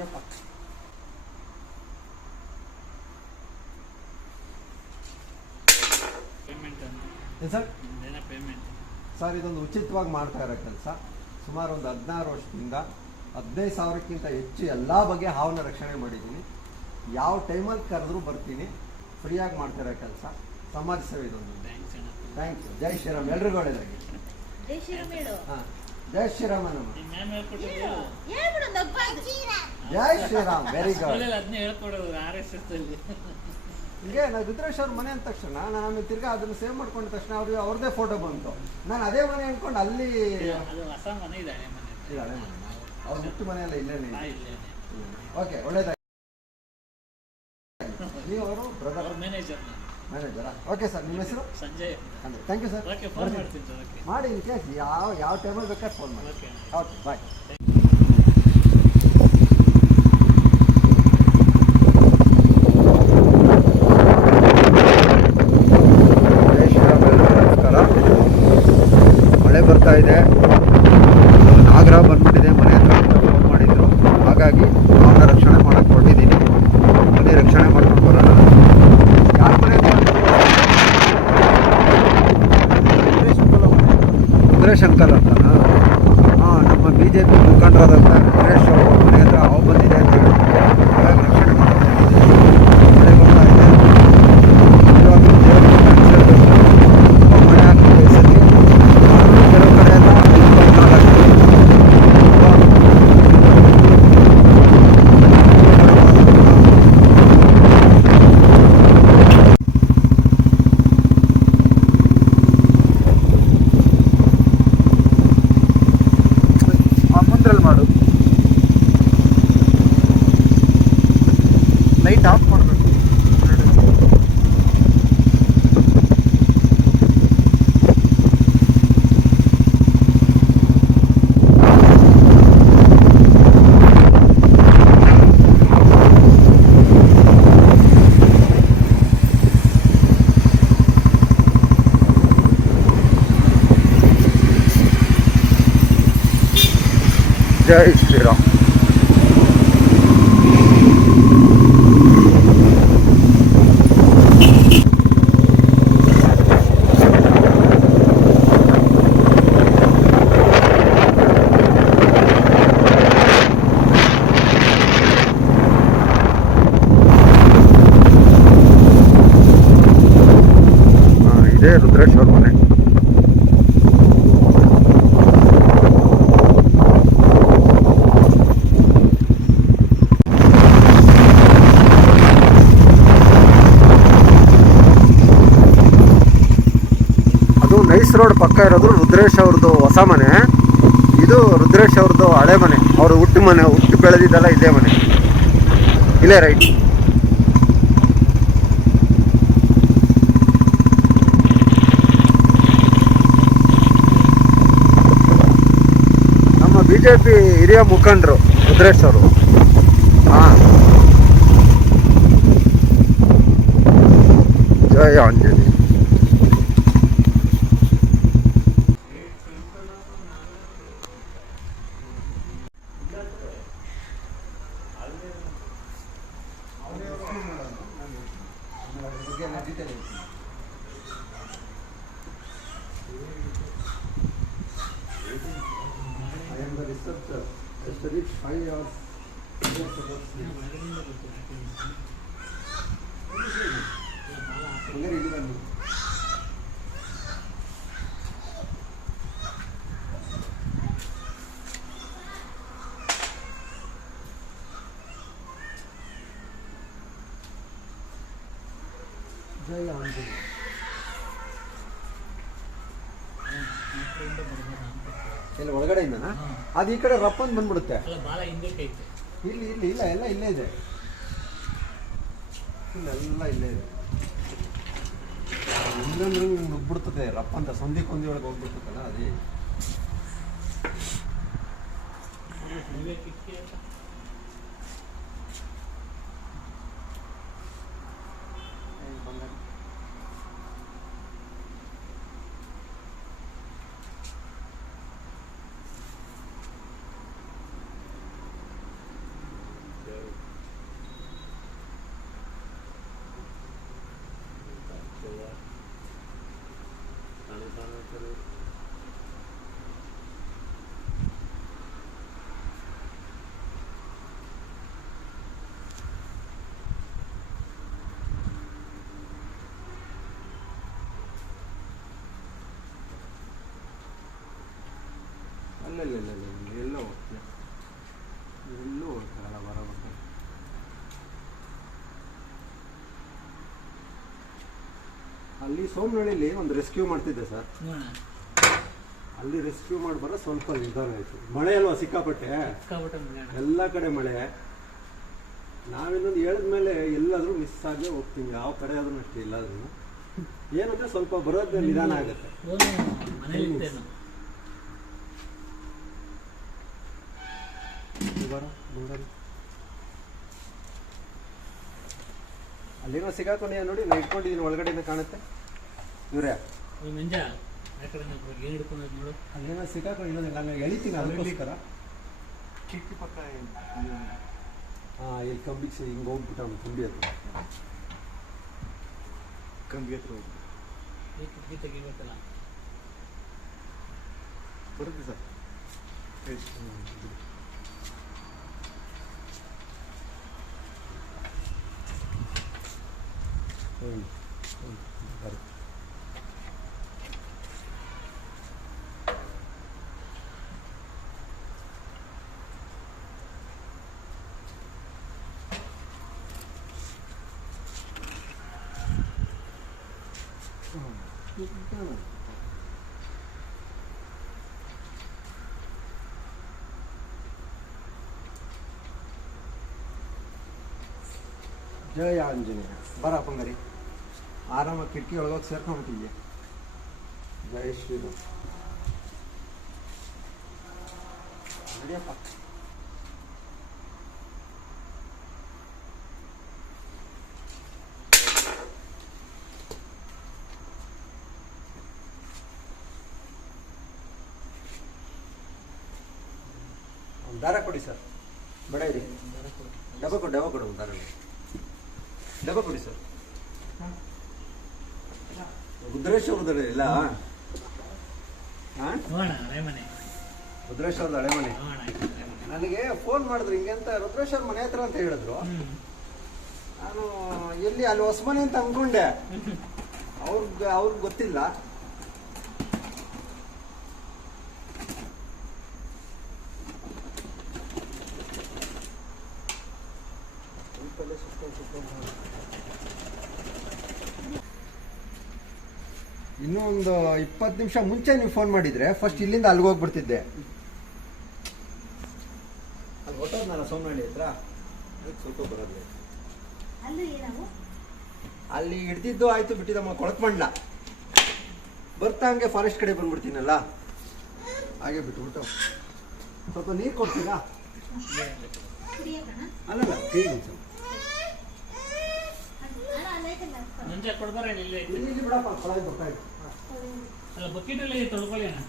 ನಡಿಯಪ್ಪ. Sir ಇದೊಂದು ಉಚಿತವಾಗಿ ಮಾಡ್ತಾ ಇರೋ ಕೆಲಸ. ಸುಮಾರು ಒಂದು 16 ವರ್ಷದಿಂದ 15,000ಕ್ಕಿಂತ ಹೆಚ್ಚು ಎಲ್ಲ ಬಗೆ ಹಾವನ್ನ ರಕ್ಷಣೆ ಮಾಡಿದ್ದೀನಿ. ಯಾವ ಟೈಮಲ್ಲಿ ಕರೆದ್ರೂ ಬರ್ತೀನಿ. ಫ್ರೀಯಾಗಿ ಮಾಡ್ತಿರೋ ಕೆಲಸ, ಸಮಾಜ ಸೇವೆ ಇದೊಂದು. Thank you. ಜೈ ಶ್ರೀರಾಮ್. ಎಲ್ರಿಗೂ ಒಳ್ಳೆಯದಾಗಿ. ಹಾಂ, ಜೈ ಶ್ರೀರಾಮ. ನಮ್ಮ ಜೈ ಶ್ರೀರಾಮ್. Very good. ಹೀಗೆ ನಾವು ರುದ್ರೇಶ್ ಅವ್ರ ಮನೆ ಅಂದ ತಕ್ಷಣ ನಾನು ಆಮೇಲೆ ತಿರ್ಗಾ ಅದನ್ನು ಸೇವ್ ಮಾಡ್ಕೊಂಡ ತಕ್ಷಣ ಅವ್ರದ್ದೇ ಫೋಟೋ ಬಂತು. ನಾನು ಅದೇ ಮನೆ ಅಂದ್ಕೊಂಡು ಅಲ್ಲಿ ಅವ್ರ ಹುಟ್ಟು ಮನೆಯಲ್ಲ ಇಲ್ಲೇನೆ. ಓಕೆ, ಒಳ್ಳೇದಾಗಿ. ನೀವು ಅವರು ಬ್ರದರ್ ಮ್ಯಾನೇಜರಾ? ಓಕೆ ಸರ್, ನಿಮ್ಮ ಹೆಸರು? ಸಂಜಯ್. Thank you sir. ಮಾಡಿ ಇನ್ ಕೇಸ್ ಯಾವ ಟೈಮಲ್ಲಿ ಬೇಕಾದ್ರೆ ಫೋನ್ ಮಾಡಿ. Okay, bye. ಮಳೆ ಬರ್ತಾ ಇದೆ, ನಾಗರ ಬಂದ್ಬಿಟ್ಟಿದೆ. ಮನೆ ಹತ್ರ ಫೋನ್ ಮಾಡಿದ್ರು, ಹಾಗಾಗಿ ಅವನ್ನ ರಕ್ಷಣೆ ಮಾಡಕ್ಕೆ ಹೊರಟಿದ್ದೀನಿ. ಮನೆ ರಕ್ಷಣೆ ಮಾಡ್ಕೊಂಡು ಬರೋಣ. ಯಾರ ಮನೆ? ರುದ್ರೇಶ್ ಅಂಕಲ್ ಅಂತನಾ? ಹಾಂ, ನಮ್ಮ BJP ಮುಖಂಡರಾದಂಥ ರುದ್ರೇಶ್ ಅವ್ರ ಮನೆ ಹತ್ರ ಹಾವು ಬಂದಿದೆ ಅಂತ ಹೇಳಿ ಹಾಗಾಗಿ ರಕ್ಷಣೆ ಮಾಡ್ಕೊಂಡು ಮಳೆ ಬರ್ತಾ ಇದೆ. ಇವಾಗ ಮಳೆ ಆಗ್ತಿದೆ ಈ ಸತಿ. ಕೆಲವು ಕಡೆ ಎಲ್ಲ ಮುಂದ್ರಲ್ಲಿ ಮಾಡು. ಲೈಟ್ ಆಫ್ ಮಾಡಬೇಕು. ಜೈ ಶ್ರೀರಾಮ್. ಇದೇ ರುದ್ರೇಶ್ ಅವ್ರ ಮನೆ. ನೈಸ್ ರೋಡ್ ಪಕ್ಕ ಇರೋದು ರುದ್ರೇಶ್ ಅವ್ರದ್ದು ಹೊಸ ಮನೆ. ಇದು ರುದ್ರೇಶ್ ಅವ್ರದ್ದು ಹಳೆ ಮನೆ. ಅವರು ಹುಟ್ಟು ಮನೆ, ಹುಟ್ಟು ಬೆಳೆದಿದ್ದೆಲ್ಲ ಇದೇ ಮನೆ. ಇಲ್ಲೇ ರೈಟ್. ನಮ್ಮ BJP ಹಿರಿಯ ಮುಖಂಡರು ರುದ್ರೇಶ್ ಅವರು. ಹಾಂ, ಜಯ Anjaneya. I am the researcher. I studied 5 years. ಜೈ ಆಂಜನೇಯ. ಇಲ್ಲಿ ಒಳಗಡೆಯಿಂದನಾ? ಅದು ಈ ಕಡೆ ರಪ್ಪಂದು ಬಂದ್ಬಿಡುತ್ತೆ. ಇಲ್ಲಿ ಇಲ್ಲಿ ಇಲ್ಲ, ಎಲ್ಲ ಇಲ್ಲೇ ಇದೆ. ಇಲ್ಲೆಲ್ಲ ಇಲ್ಲೇ ಇದೆ. ಇನ್ನೊಂದ್ರೆ ನುಗ್ಬಿಡ್ತದೆ ರಪ್ಪ ಅಂತ. ಸಂಧಿ ಕೊಂದಿ ಒಳಗೆ ಹೋಗ್ಬಿಡ್ತದಲ್ಲ ಅದೇ. ಅಲ್ಲ ಎಲ್ಲೋ ಹೋಗ್ತೀಯ, ಎಲ್ಲೂ ಹೋಗ್ತಾರಲ್ಲ ಬರೋಬರ್. ಅಲ್ಲಿ ಸೋಮನಹಳ್ಳಿಲಿ ಒಂದು ರೆಸ್ಕ್ಯೂ ಮಾಡ್ತಿದ್ದೆ ಸರ್. ಅಲ್ಲಿ ರೆಸ್ಕ್ಯೂ ಮಾಡಿ ಬರೋ ಸ್ವಲ್ಪ ನಿರ್ಧಾರ ಆಯಿತು. ಮಳೆ ಅಲ್ವಾ ಸಿಕ್ಕಾಪಟ್ಟೆ, ಎಲ್ಲ ಕಡೆ ಮಳೆ. ನಾವಿನ್ನೊಂದು ಹೇಳಿದ್ಮೇಲೆ ಎಲ್ಲಾದರೂ ಮಿಸ್ ಆಗೇ ಹೋಗ್ತೀವಿ, ಯಾವ ಕಡೆ ಆದ್ರೂ ಅಷ್ಟೇ. ಎಲ್ಲಾದ್ರೂ ಏನಂದ್ರೆ ಸ್ವಲ್ಪ ಬರೋದು ನಿಧಾನ ಆಗುತ್ತೆ. ಅಲ್ಲಿನೋ ಸಿಗಾಕೊಂಡಿಯ ನೋಡಿ, ನಾ ಇಟ್ಕೊಂಡಿದ್ದೀನಿ ಒಳಗಡೆಯಿಂದ ಕಾಣುತ್ತೆ. ಇವ್ರೆ ಅಲ್ಲೇನೋ ಸಿಗಾಕೊಂಡು ನಾನು ಎಳಿತೀನಿ ಅದಕ್ಕೋಸ್ಕರ. ಕಿಟಕಿ ಪಕ್ಕ ಇಲ್ಲಿ ಕಂಬಿ ಹಿಂಗೆ ಹೋಗ್ಬಿಟ್ಟು ಅವ್ನು ಕಂಬಿ ಹತ್ರ ಹೋಗಿ ತೆಗಿಬೇಕಲ್ಲ ಬರುತ್ತೆ ಸರ್. ಬರುತ್ತೆ. ಜಯ ಆಂಜನೇಯ. ಬರಪ್ಪ ಮರಿ ಆರಾಮಾಗಿ ಕಿಟಕಿ ಒಳಗೋಗಿ ಸೇರ್ಕೊಂಡ್ಬಿಟ್ಟಿದ್ಯಾ. ಜಯ ಶ್ರೀರಾಮ್. ನಡಿಯಪ್ಪ. ದಾರ ಕೊಡಿ ಸರ್, ಬೇಡ ಇರಿ. ಡಬ್ಬ ಕೊಡು ಒಂದು ದಾರ. ಡಬ್ಬ ಕೊಡಿ ಸರ್. ರುದ್ರೇಶ್ವರದ ಇಲ್ಲ, ರುದ್ರೇಶ್ವರದ ಹಳೆ ಮನೆ. ನನಗೆ ಫೋನ್ ಮಾಡಿದ್ರು ಹಿಂಗೆ ಅಂತ, ರುದ್ರೇಶ್ವರ ಮನೆ ಹತ್ರ ಅಂತ ಹೇಳಿದ್ರು. ನಾನು ಎಲ್ಲಿ ಅಲ್ಲಿ ಹೊಸ ಮನೆ ಅಂತ ಅನ್ಕೊಂಡೆ. ಅವ್ರಿಗೆ ಗೊತ್ತಿಲ್ಲ. ಇನ್ನೂ ಒಂದು 20 ನಿಮಿಷ ಮುಂಚೆ ನೀವು ಫೋನ್ ಮಾಡಿದ್ರೆ ಫಸ್ಟ್ ಇಲ್ಲಿಂದ ಅಲ್ಲಿಗೆ ಹೋಗ್ಬಿಡ್ತಿದ್ದೆ. ಅಲ್ಲಿ ಹೊಟ್ಟೋದ್ನಲ್ಲ ಸೋಮನಹಳ್ಳಿ ಹತ್ರ, ಸ್ವಲ್ಪ ಬರೋದು. ಅಲ್ಲಿ ಹಿಡ್ದಿದ್ದು ಆಯ್ತು, ಬಿಟ್ಟಿದ್ದಮ್ಮ ಕೊಳತ್ಮಂಡ್ಲ. ಬರ್ತಾ ಹಂಗೆ ಫಾರೆಸ್ಟ್ ಕಡೆ ಬಂದ್ಬಿಡ್ತೀನಲ್ಲ, ಹಾಗೆ ಬಿಟ್ಬಿಟ್ಟು ಸ್ವಲ್ಪ ನೀರು ಕೊಡ್ತೀರಾ? ಅಲ್ಲಲ್ಲ ಇಲ್ಲಿ ಬಿಡಪ್ಪ, ಕೊಳ ಬರ್ತಾ ಇತ್ತು. ಅಲ್ಲ ಬಕೆಟ್ ಅಲ್ಲಿ ತೊಳ್ಕೊಳ್ಳಿ ಅಣ್ಣ.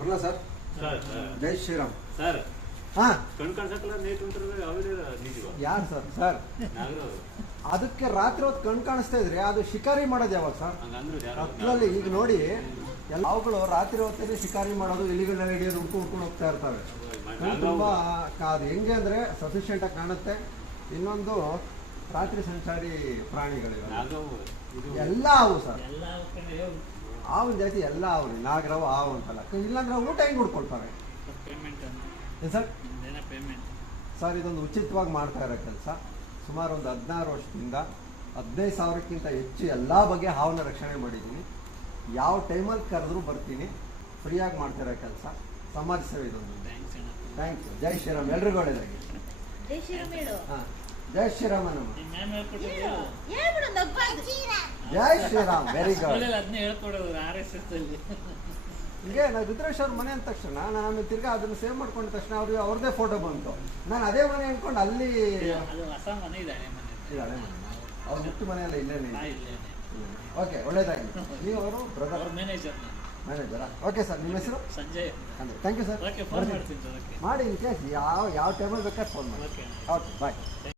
ಬರಲ್ಲ ಸರ್. ಜೈ ಶ್ರೀರಾಮ್ ಸರ್. ಹಾ ಯಾರು ಸರ್? ಸರ್ ಅದಕ್ಕೆ ರಾತ್ರಿ ಹೊತ್ತು ಕಣ್ ಕಾಣಿಸ್ತಾ ಇದ್ರೆ ಅದು ಶಿಕಾರಿ ಮಾಡೋದು ಯಾವಾಗ ಸರ್? ಅದ್ರಲ್ಲಿ ಈಗ ನೋಡಿ, ಎಲ್ಲ ಅವುಗಳು ರಾತ್ರಿ ಹೊತ್ತಲ್ಲಿ ಶಿಕಾರಿ ಮಾಡೋದು, ಇಲಿಗಳನ್ನ ಹಿಡಿಯೋದು, ಹುಡ್ಕೊಂಡು ಹೋಗ್ತಾ ಇರ್ತವೆ. ತುಂಬಾ ಅದು ಹೆಂಗೆ ಅಂದ್ರೆ ಸಫಿಷಿಯೆಂಟ್ ಆಗಿ ಕಾಣುತ್ತೆ. ಇನ್ನೊಂದು ರಾತ್ರಿ ಸಂಚಾರಿ ಪ್ರಾಣಿಗಳಿವೆ, ಎಲ್ಲ ಅವು ಸರ್. ಹಾವಿನ ಜಾತಿ ಎಲ್ಲ ಅವ್ರಿ, ನಾಗರಾವು ಹಾವು ಅಂತಲ್ಲ. ಇಲ್ಲಾಂದ್ರೆ ಊಟ ಹೆಂಗೆ ಹುಡ್ಕೊಳ್ತಾರೆ ಸರ್? ಸರ್ ಇದೊಂದು ಉಚಿತವಾಗಿ ಮಾಡ್ತಾ ಇರೋ ಕೆಲಸ. ಸುಮಾರು ಒಂದು 16 ವರ್ಷದಿಂದ 15,000ಕ್ಕಿಂತ ಹೆಚ್ಚು ಎಲ್ಲ ಬಗೆಯ ಹಾವನ್ನ ರಕ್ಷಣೆ ಮಾಡಿದ್ದೀನಿ. ಯಾವ ಟೈಮಲ್ಲಿ ಕರೆದ್ರೂ ಬರ್ತೀನಿ. ಫ್ರೀಯಾಗಿ ಮಾಡ್ತಿರೋ ಕೆಲಸ, ಸಮಾಜ ಸೇವೆ ಇದೊಂದು. Thank you. ಜೈ ಶ್ರೀರಾಮ್. ಎಲ್ರಿಗೂ ಒಳ್ಳೆಯದಾಗಿ. ಹಾಂ, ಜೈ ಶ್ರೀರಾಮ. ನಮ್ಮ ಜೈ ಶ್ರೀರಾಮ್. Very good. ಹೀಗೆ ನಾವು ರುದ್ರೇಶ್ವರ ಮನೆ ಅಂದ ತಕ್ಷಣ ನಾನು ಆಮೇಲೆ ತಿರ್ಗಾ ಅದನ್ನು ಸೇವ್ ಮಾಡ್ಕೊಂಡ ತಕ್ಷಣ ಅವ್ರದ್ದೇ ಫೋಟೋ ಬಂತು. ನಾನು ಅದೇ ಮನೆ ಅನ್ಕೊಂಡು ಅಲ್ಲಿ ಅವ್ರ ಮುಟ್ಟು ಮನೆ ಎಲ್ಲ ಇಲ್ಲೇನೆ. ಓಕೆ, ಒಳ್ಳೇದಾಗಿ. ನೀವು ಅವರು ಬ್ರದರ್ ಮ್ಯಾನೇಜರ್. ಮ್ಯಾನೇಜರಾ? ಓಕೆ ಸರ್, ನಿಮ್ಮ ಹೆಸರು? Sanjay. Thank you sir. Okay, phone ಮಾಡ್ತೀನಿ ಸರ್. ಓಕೆ ಮಾಡಿ ಇನ್ ಕೇಸ್ ಯಾವ ಟೈಮಲ್ಲಿ ಬೇಕಾದ್ರೆ ಫೋನ್ ಮಾಡಿ. ಓಕೆ. ಓಕೆ ಬಾಯ್.